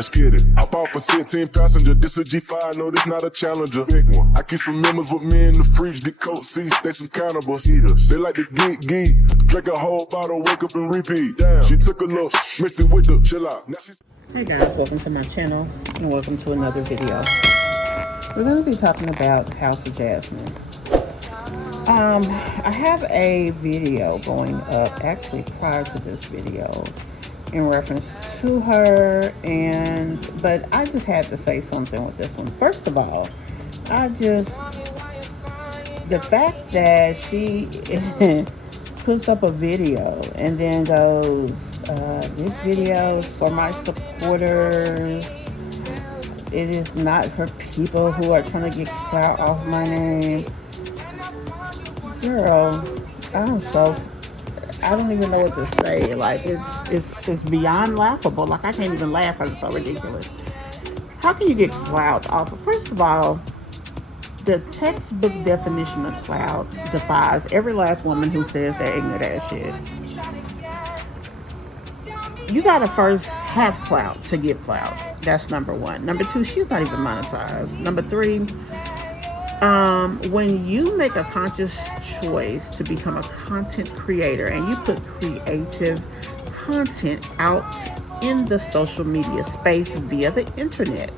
let's get it. I bought for 16 passenger, this a G5, no, this not a Challenger. Big one. I keep some members with me in the fridge, the coat seats, they some cannibals. Eaters. They like to geek, drink a whole bottle, wake up and repeat. Damn, she took a look, mixed it with the chill out. Hey guys, welcome to my channel and welcome to another video. We're going to be talking about House of Jasmine. I have a video going up actually prior to this video in reference to her, but I just had to say something with this one. First of all, the fact that she puts up a video and then goes, this video is for my supporters. It is not for people who are trying to get clout off my name. Girl, I don't even know what to say. Like, it's beyond laughable. Like, I can't even laugh because it's so ridiculous. How can you get clout off? First of all, the textbook definition of clout defies every last woman who says that ignorant ass shit. You gotta first have clout to get clout. That's number one. Number two, she's not even monetized. Number three, when you make a conscious choice to become a content creator and you put creative content out in the social media space via the internet,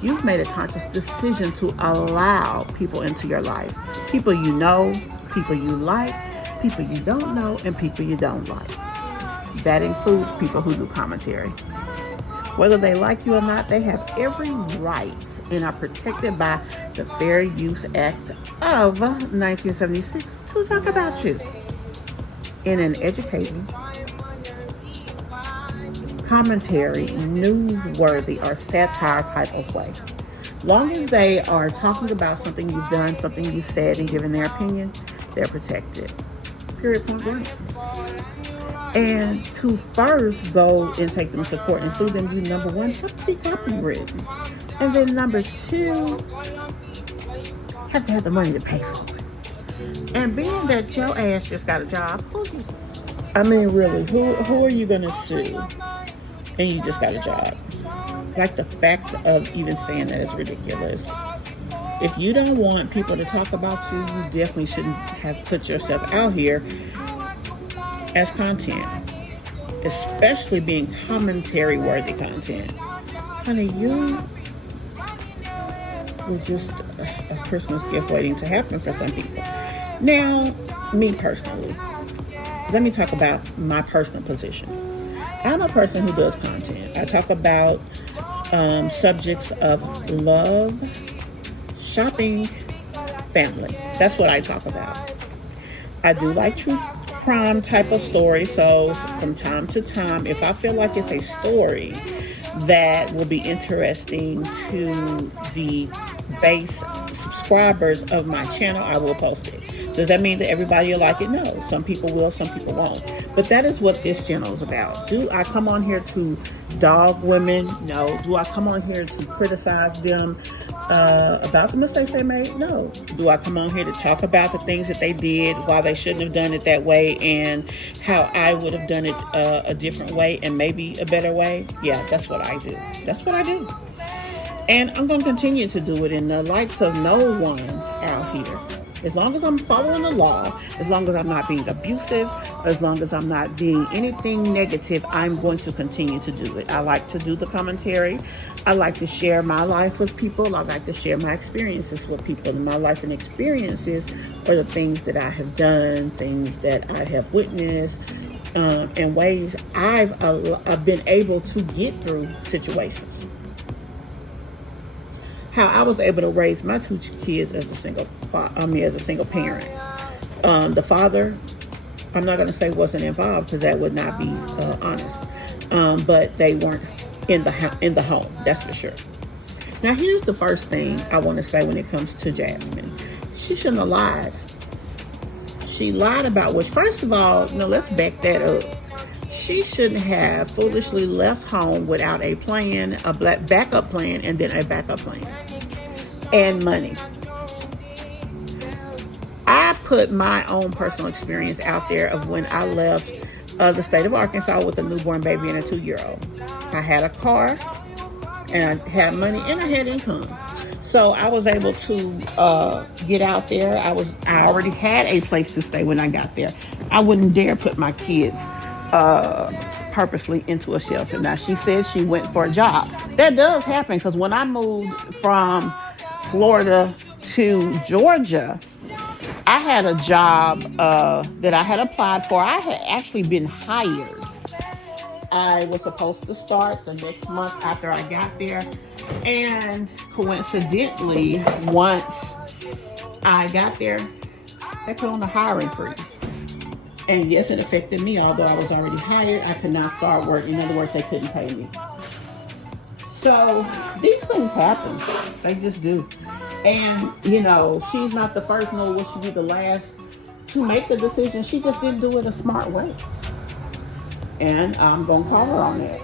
you've made a conscious decision to allow people into your life. People you know, people you like, people you don't know, and people you don't like. That includes people who do commentary. Whether they like you or not, they have every right and are protected by the Fair Use Act of 1976 to talk about you in an educating, commentary, newsworthy, or satire type of way. Long as they are talking about something you've done, something you said, and giving their opinion, they're protected. Period, point blank. And to first go and take them to court and sue them, you, number one, have to be copywritten. And then number two, have to have the money to pay for it. And being that your ass just got a job, really, who are you going to sue? And you just got a job. Like, the fact of even saying that is ridiculous. If you don't want people to talk about you, you definitely shouldn't have put yourself out here as content, especially being commentary worthy content. Honey, you were just a Christmas gift waiting to happen for some people. Now, me personally, let me talk about my personal position. I'm a person who does content. I talk about subjects of love, shopping, family. That's what I talk about. I do like true crime type of story, so from time to time, if I feel like it's a story that will be interesting to the base subscribers of my channel, I will post it. Does that mean that everybody will like it? No. Some people will, some people won't. But that is what this channel is about. Do I come on here to dog women? No. Do I come on here to criticize them about the mistakes they made? No. Do I come on here to talk about the things that they did, why they shouldn't have done it that way, and how I would have done it a different way and maybe a better way? Yeah, that's what I do. That's what I do. And I'm going to continue to do it in the likes of no one out here. As long as I'm following the law, as long as I'm not being abusive, as long as I'm not being anything negative, I'm going to continue to do it. I like to do the commentary. I like to share my life with people. I like to share my experiences with people. And my life and experiences are the things that I have done, things that I have witnessed, and ways I've been able to get through situations. How I was able to raise my two kids as a single parent. The father, I'm not going to say wasn't involved because that would not be honest. But they weren't in the home, that's for sure. Now, here's the first thing I want to say when it comes to Jasmine. She shouldn't have lied. She lied about which, first of all, no, let's back that up. She shouldn't have foolishly left home without a plan, a backup plan, and then a backup plan. And money. I put my own personal experience out there of when I left the state of Arkansas with a newborn baby and a 2-year-old. I had a car. and I had money and I had income. So I was able to get out there. I already had a place to stay when I got there. I wouldn't dare put my kids purposely into a shelter. Now she said she went for a job. That does happen because when I moved from Florida to Georgia, I had a job that I had applied for. I had actually been hired. I was supposed to start the next month after I got there. And coincidentally, once I got there, they put on a hiring freeze. And yes, it affected me, although I was already hired. I could not start work. In other words, they couldn't pay me. So these things happen. They just do. And, she's not the first, nor will she be the last to make the decision. She just didn't do it a smart way. And I'm going to call her on that.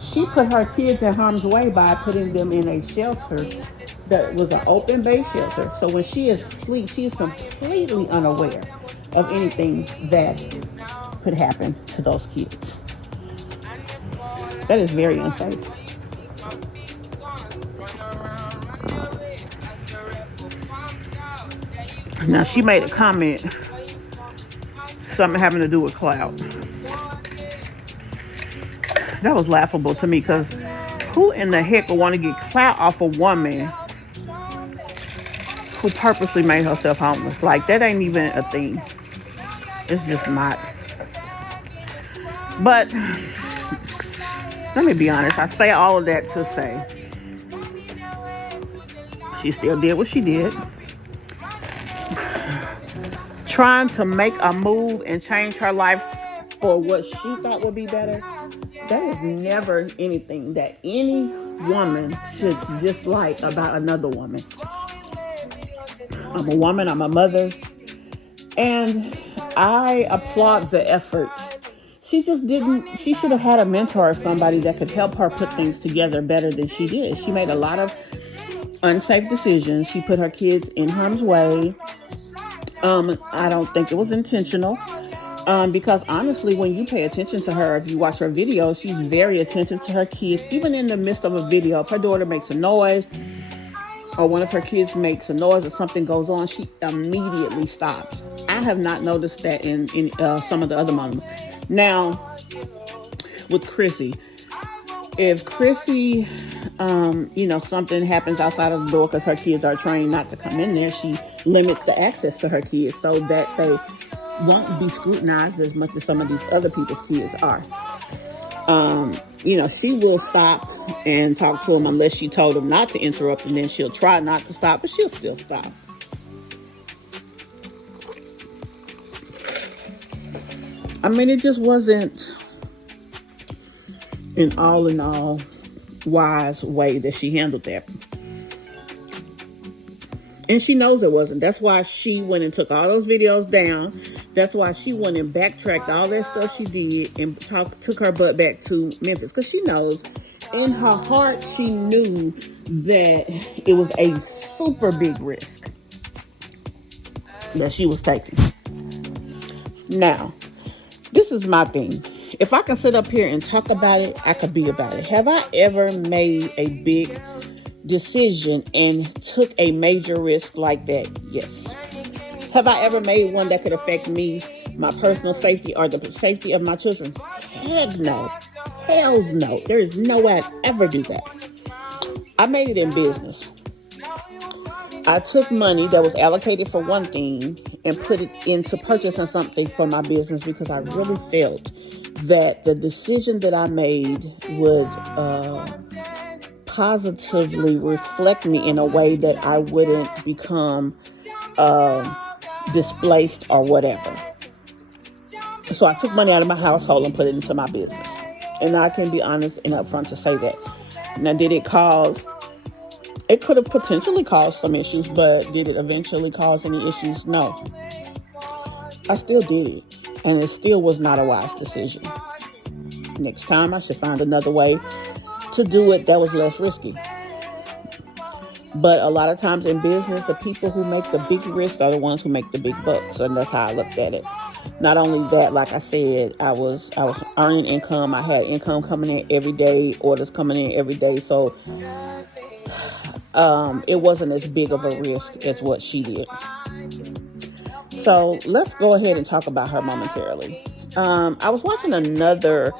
She put her kids in harm's way by putting them in a shelter that was an open base shelter. So when she is asleep, she is completely unaware of anything that could happen to those kids. That is very unsafe. Now she made a comment, something having to do with clout. That was laughable to me because who in the heck would want to get clout off a woman who purposely made herself homeless? Like, that ain't even a thing. It's just not. But let me be honest. I say all of that to say she still did what she did. Trying to make a move and change her life for what she thought would be better. That is never anything that any woman should dislike about another woman. I'm a woman, I'm a mother, and I applaud the effort. She should have had a mentor or somebody that could help her put things together better than she did. She made a lot of unsafe decisions. She put her kids in harm's way. I don't think it was intentional. Because honestly, when you pay attention to her, if you watch her videos, she's very attentive to her kids. Even in the midst of a video, if her daughter makes a noise or one of her kids makes a noise or something goes on, she immediately stops. I have not noticed that in some of the other moms. Now, with Chrissy, if Chrissy, something happens outside of the door because her kids are trained not to come in there, she limits the access to her kids so that they won't be scrutinized as much as some of these other people's kids are. She will stop and talk to them unless she told them not to interrupt, and then she'll try not to stop, but she'll still stop. I mean, it just wasn't an all wise way that she handled that. And she knows it wasn't. That's why she went and took all those videos down. That's why she went and backtracked all that stuff she did and took her butt back to Memphis. Because she knows, in her heart, she knew that it was a super big risk that she was taking. Now, this is my thing. If I can sit up here and talk about it, I could be about it. Have I ever made a big decision and took a major risk like that? Yes. Have I ever made one that could affect me, my personal safety, or the safety of my children? Heck no. Hell no. There is no way I'd ever do that. I made it in business. I took money that was allocated for one thing and put it into purchasing something for my business because I really felt that the decision that I made would positively reflect me in a way that I wouldn't become displaced or whatever. So I took money out of my household and put it into my business. And I can be honest and upfront to say that. Now, did it cause... It could have potentially caused some issues, but did it eventually cause any issues? No. I still did it. And it still was not a wise decision. Next time, I should find another way to do it that was less risky. But a lot of times in business, the people who make the big risks are the ones who make the big bucks. And that's how I looked at it. Not only that, like I said, I was earning income. I had income coming in every day, orders coming in every day. So it wasn't as big of a risk as what she did. So let's go ahead and talk about her momentarily. I was watching another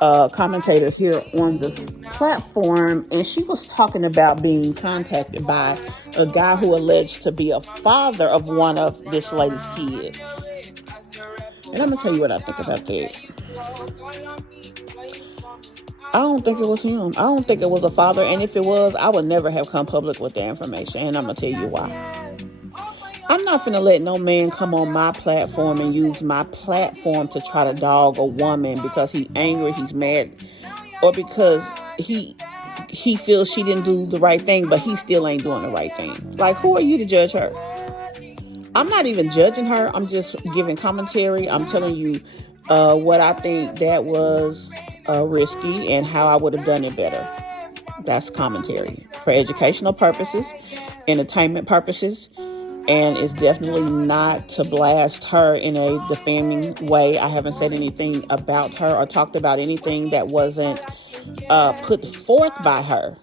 commentator here on this platform, and she was talking about being contacted by a guy who alleged to be a father of one of this lady's kids. And I'm going to tell you what I think about that. I don't think it was him. I don't think it was a father. And if it was, I would never have come public with the information. And I'm going to tell you why. I'm not going to let no man come on my platform and use my platform to try to dog a woman because he's angry, he's mad, or because he feels she didn't do the right thing, but he still ain't doing the right thing. Like, who are you to judge her? I'm not even judging her. I'm just giving commentary. I'm telling you what I think that was risky and how I would have done it better. That's commentary for educational purposes, entertainment purposes, and it's definitely not to blast her in a defaming way. I haven't said anything about her or talked about anything that wasn't put forth by her.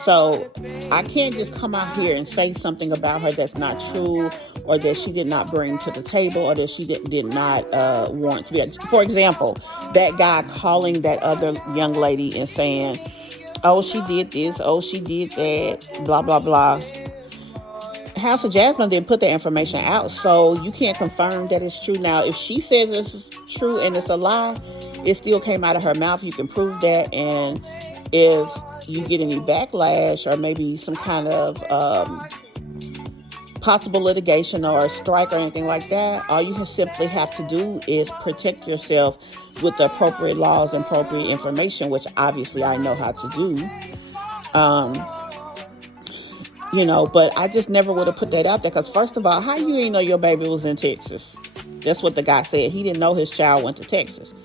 So I can't just come out here and say something about her that's not true, or that she did not bring to the table, or that she did not want to be. For example, that guy calling that other young lady and saying, oh, she did this, oh, she did that, blah, blah, blah. House of Jasmine didn't put that information out, so you can't confirm that it's true. Now, if she says it's true and it's a lie, it still came out of her mouth. You can prove that, and if you get any backlash or maybe some kind of possible litigation or a strike or anything like that, all you simply have to do is protect yourself with the appropriate laws and appropriate information, which obviously I know how to do. But I just never would have put that out there because, first of all, how you didn't know your baby was in Texas? That's what the guy said. He didn't know his child went to Texas.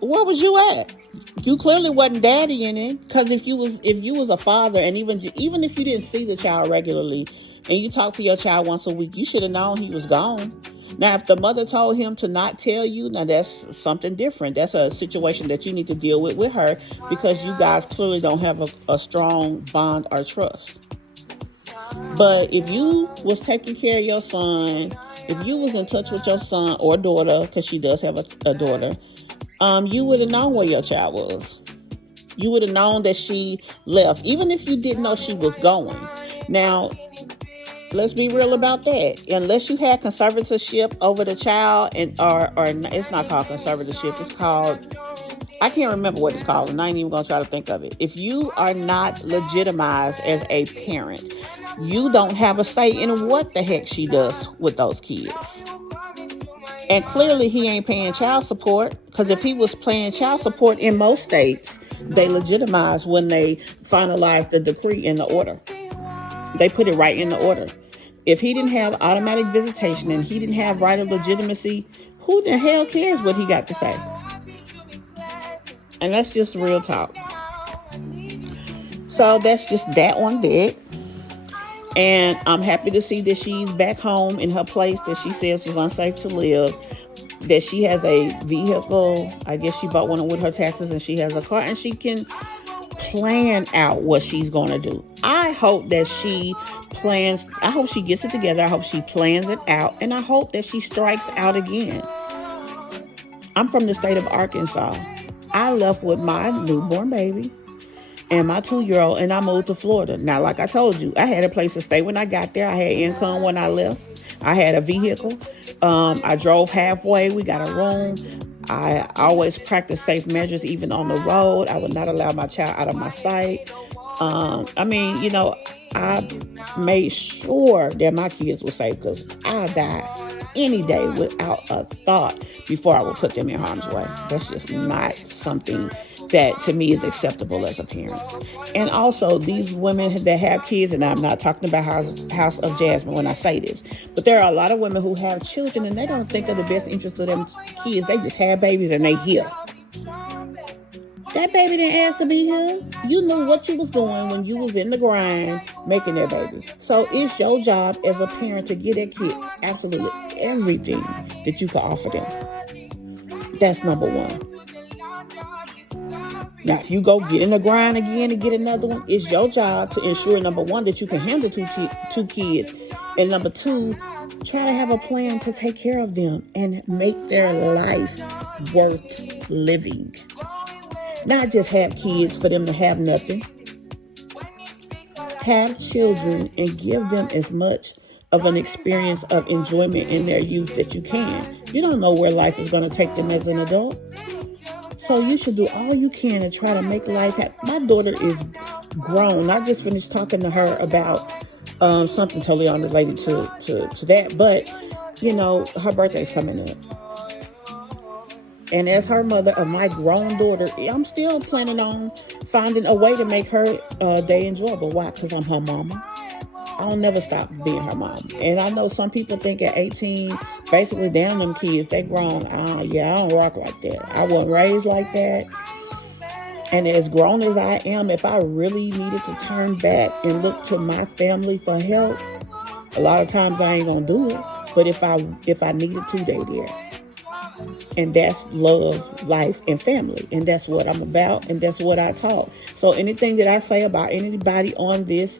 Where was you at? You clearly wasn't daddying it, because if you was a father, and even if you didn't see the child regularly and you talked to your child once a week, you should have known he was gone. Now, if the mother told him to not tell you, now that's something different. That's a situation that you need to deal with her, because you guys clearly don't have a strong bond or trust. But if you was taking care of your son, if you was in touch with your son or daughter, because she does have a daughter, you would have known where your child was. You would have known that she left, even if you didn't know she was going. Now, let's be real about that. Unless you had conservatorship over the child, or it's not called conservatorship, it's called, I can't remember what it's called, and I ain't even going to try to think of it. If you are not legitimized as a parent, you don't have a say in what the heck she does with those kids. And clearly he ain't paying child support, because if he was paying child support in most states, they legitimize when they finalize the decree in the order. They put it right in the order. If he didn't have automatic visitation and he didn't have right of legitimacy, who the hell cares what he got to say? And that's just real talk. So that's just that on that. And I'm happy to see that she's back home in her place that she says is unsafe to live, that she has a vehicle. I guess she bought one with her taxes, and she has a car, and she can plan out what she's going to do. I hope that she gets it together. I hope she plans it out, and I hope that she strikes out again. I'm from the state of Arkansas. I left with my newborn baby and my 2-year-old, and I moved to Florida. Now, like I told you, I had a place to stay when I got there. I had income when I left. I had a vehicle. I drove halfway. We got a room. I always practice safe measures, even on the road. I would not allow my child out of my sight. I made sure that my kids were safe, because I die any day without a thought before I would put them in harm's way. That's just not something that to me is acceptable as a parent. And also, these women that have kids, and I'm not talking about House of Jasmine when I say this, but there are a lot of women who have children and they don't think of the best interest of them kids. They just have babies and they heal. That baby didn't ask to be here. You knew what you was doing when you was in the grind making that baby. So it's your job as a parent to get that kid absolutely everything that you can offer them. That's number one. Now, if you go get in the grind again and get another one, it's your job to ensure, number one, that you can handle two kids. And number two, try to have a plan to take care of them and make their life worth living. Not just have kids for them to have nothing. Have children and give them as much of an experience of enjoyment in their youth that you can. You don't know where life is going to take them as an adult. So you should do all you can to try to make life happen. My daughter is grown. I just finished talking to her about something totally unrelated to that. But, you know, her birthday's coming up. And as her mother of my grown daughter, I'm still planning on finding a way to make her day enjoyable. Why? Because I'm her mama. I'll never stop being her mom. And I know some people think at 18, basically, damn, them kids, they grown. I don't rock like that. I wasn't raised like that. And as grown as I am, if I really needed to turn back and look to my family for help, a lot of times I ain't gonna do it. But if I needed to, they did. And that's love, life, and family. And that's what I'm about, and that's what I taught. So anything that I say about anybody on this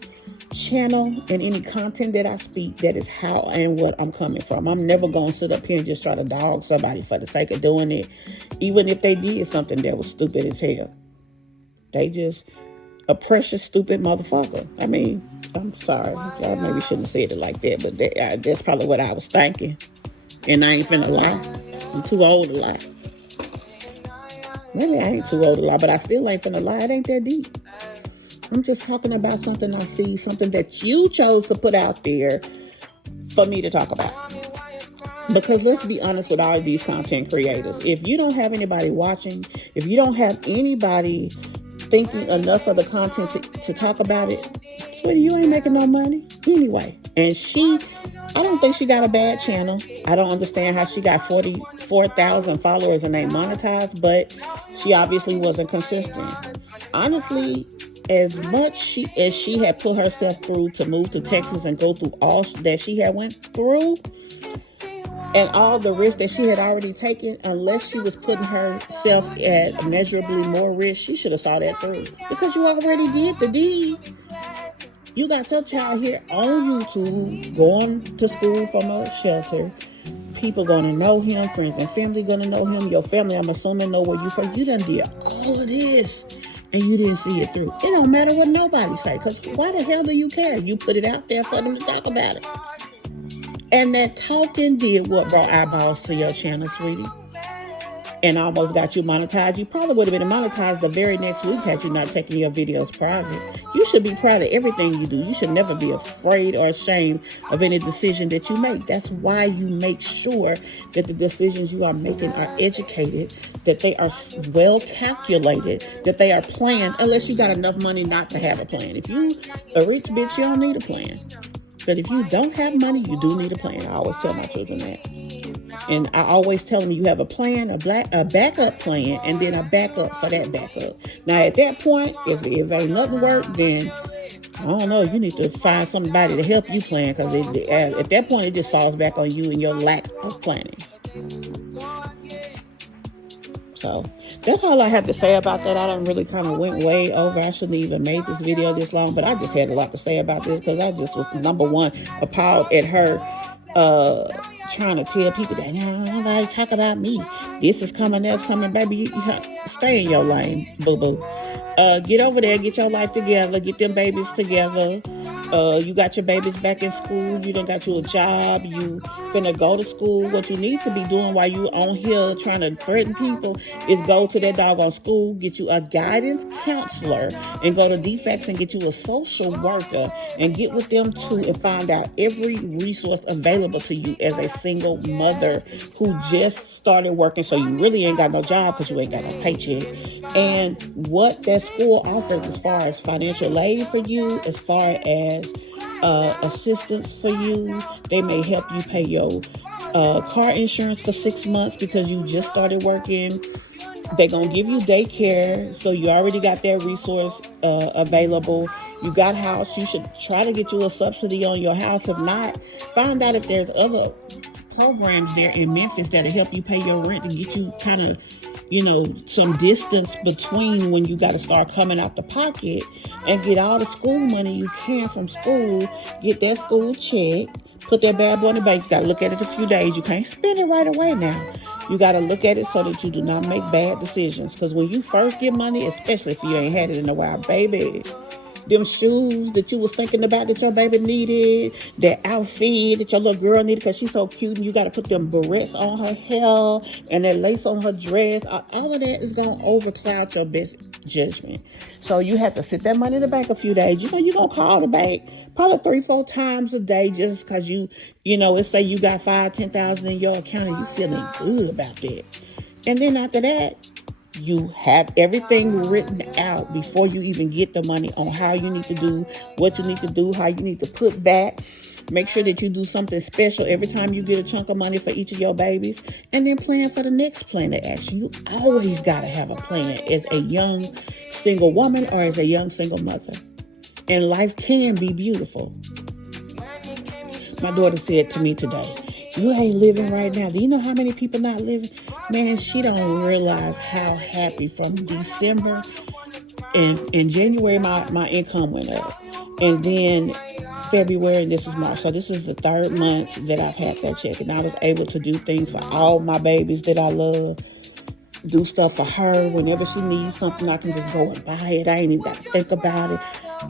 channel and any content that I speak, that is how and what I'm coming from. I'm never going to sit up here and just try to dog somebody for the sake of doing it, even if they did something that was stupid as hell. They just a precious, stupid motherfucker. I mean, I'm sorry. I maybe shouldn't have said it like that, but that's probably what I was thinking. And I ain't finna lie. I'm too old to lie. Maybe I ain't too old to lie, but I still ain't finna lie. It ain't that deep. I'm just talking about something I see, something that you chose to put out there for me to talk about. Because let's be honest with all of these content creators. If you don't have anybody watching, if you don't have anybody thinking enough of the content to talk about it, sweetie, you ain't making no money anyway. And I don't think she got a bad channel. I don't understand how she got 44,000 followers and they monetized, but she obviously wasn't consistent. Honestly, as much as she had put herself through to move to Texas and go through all that she had went through, and all the risks that she had already taken, unless she was putting herself at immeasurably more risk, she should have saw that through. Because you already did the deed. You got your child here on YouTube, going to school from a shelter. People gonna know him, friends and family gonna know him. Your family, I'm assuming, know where you from. You done did all of this, and you didn't see it through. It don't matter what nobody say, because why the hell do you care? You put it out there for them to talk about it. And that talking did what brought eyeballs to your channel, sweetie. And almost got you monetized. You probably would have been monetized the very next week had you not taken your videos private. You should be proud of everything you do. You should never be afraid or ashamed of any decision that you make. That's why you make sure that the decisions you are making are educated, that they are well calculated, that they are planned, unless you got enough money not to have a plan. If you a rich bitch, you don't need a plan. But if you don't have money, you do need a plan. I always tell my children that. And I always tell them you have a plan, a backup plan, and then a backup for that backup. Now, at that point, if ain't nothing work, then I don't know. You need to find somebody to help you plan, because at that point, it just falls back on you and your lack of planning. So that's all I have to say about that. I done really kind of went way over. I shouldn't even made this video this long, but I just had a lot to say about this, because I just was, number one, appalled at her trying to tell people that, no, nobody talk about me. This is coming, that's coming. Baby, you stay in your lane, boo-boo. Get over there, get your life together, get them babies together. You got your babies back in school. You done got you a job. You finna go to school. What you need to be doing while you on here trying to threaten people is go to that doggone school, get you a guidance counselor, and go to DFACS and get you a social worker and get with them too and find out every resource available to you as a single mother who just started working, so you really ain't got no job because you ain't got no paycheck. And what that school offers as far as financial aid for you, as far as assistance for you. They may help you pay your car insurance for 6 months because you just started working. They're going to give you daycare, so you already got that resource available. You got house. You should try to get you a subsidy on your house. If not, find out if there's other programs there in Memphis that'll help you pay your rent and get you kind of, some distance between when you got to start coming out the pocket, and get all the school money you can from school. Get that school check. Put that bad boy in the bank. You got to look at it a few days. You can't spend it right away now. You got to look at it so that you do not make bad decisions. Because when you first get money, especially if you ain't had it in a while, baby, them shoes that you was thinking about that your baby needed, that outfit that your little girl needed because she's so cute, and you got to put them barrettes on her hair and that lace on her dress. All of that is going to overcloud your best judgment. So you have to sit that money in the bank a few days. You're going to call the bank probably 3-4 times a day just because let's say you got $5,000-$10,000 in your account and you feeling good about that. And then after that, you have everything written out before you even get the money on how you need to do, what you need to do, how you need to put back. Make sure that you do something special every time you get a chunk of money for each of your babies. And then plan for the next plan to action. You always got to have a plan as a young single woman or as a young single mother. And life can be beautiful. My daughter said to me today, "You ain't living right now. Do you know how many people not living?" Man, she don't realize how happy from December and in January my income went up. And then February, and this is March. So this is the 3rd month that I've had that check. And I was able to do things for all my babies that I love. Do stuff for her. Whenever she needs something, I can just go and buy it. I ain't even got to think about it.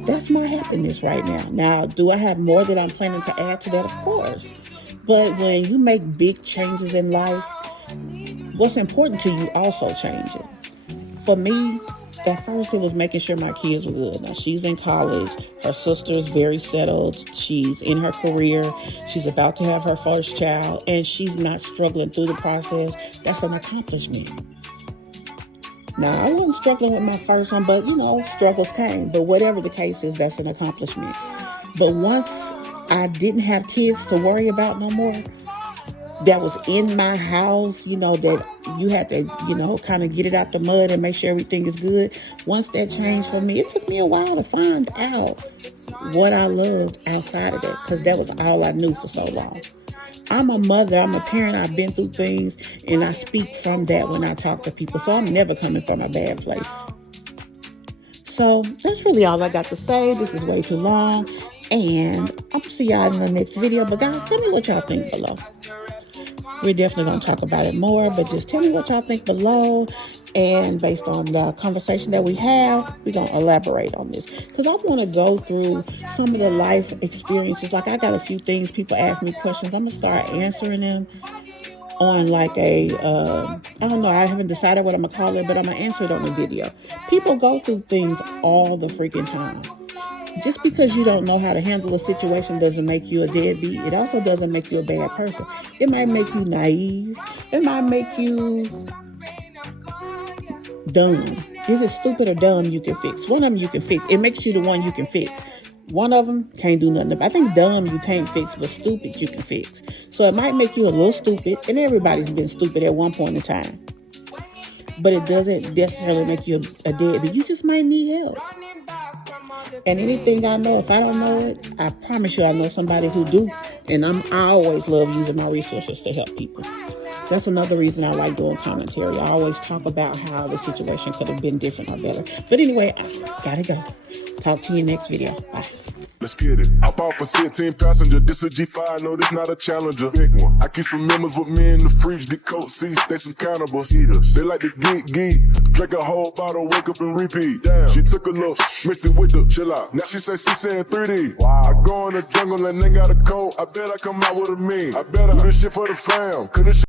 That's my happiness right now. Now, do I have more that I'm planning to add to that? Of course. But when you make big changes in life, what's important to you also changes. For me, at first it was making sure my kids were good. Now she's in college. Her sister's very settled. She's in her career. She's about to have her first child, and she's not struggling through the process. That's an accomplishment. Now, I wasn't struggling with my first one, but, struggles came. But whatever the case is, that's an accomplishment. But once I didn't have kids to worry about no more, that was in my house, that you had to, kind of get it out the mud and make sure everything is good. Once that changed for me, it took me a while to find out what I loved outside of that, because that was all I knew for so long. I'm a mother, I'm a parent, I've been through things, and I speak from that when I talk to people. So I'm never coming from a bad place. So that's really all I got to say. This is way too long, and I'll see y'all in the next video. But guys, tell me what y'all think below. We're definitely going to talk about it more, but just tell me what y'all think below. And based on the conversation that we have, we're going to elaborate on this. Because I want to go through some of the life experiences. Like, I got a few things, people ask me questions. I'm going to start answering them on like I don't know, I haven't decided what I'm going to call it, but I'm going to answer it on the video. People go through things all the freaking time. Just because you don't know how to handle a situation doesn't make you a deadbeat. It also doesn't make you a bad person. It might make you naive. It might make you dumb. If it's stupid or dumb, you can fix. One of them you can fix. It makes you the one you can fix. One of them can't do nothing. I think dumb you can't fix, but stupid you can fix. So it might make you a little stupid, and everybody's been stupid at one point in time. But it doesn't necessarily make you a deadbeat. You just might need help. And anything I know, if I don't know it, I promise you I know somebody who do. And I always love using my resources to help people. That's another reason I like doing commentary. I always talk about how the situation could have been different or better. But anyway, I gotta go. Talk to you next video. Bye. Let's get it. Hop off a 16 passenger. This a G5, no, this not a Challenger. Big one. I keep some members with me in the fridge. Get coat seats, they some cannibals. Eaters. They like to geek. Drink a whole bottle, wake up and repeat. Damn. She took a look, mixed it with the chill out. Now she say she saying 3D. Wow. I go in the jungle and they got a coat. I bet I come out with a mean. I bet I do this shit for the fam. Cause this shit